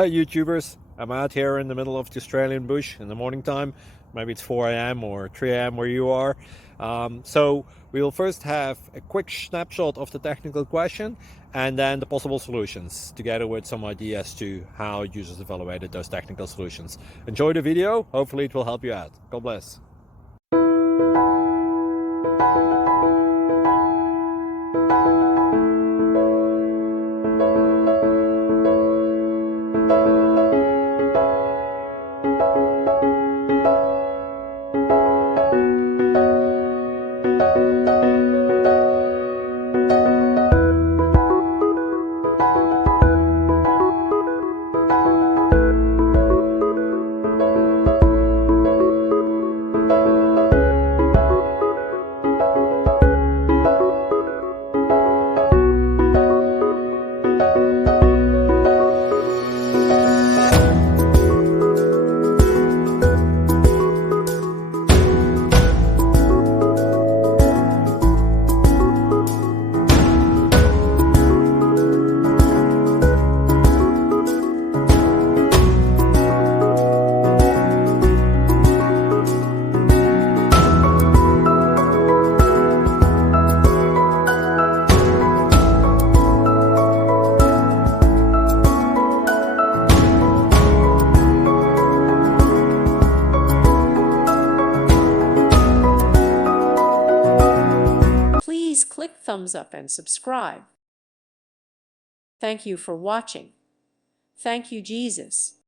Hey YouTubers, I'm out here in the middle of the Australian bush in the morning time. Maybe it's 4 a.m. or 3 a.m. where you are. So we'll first have a quick snapshot of the technical question and then the possible solutions, together with some ideas to how users evaluated those technical solutions. Enjoy the video, hopefully it will help you out. God bless. Please click thumbs up and subscribe. Thank you for watching. Thank you, Jesus.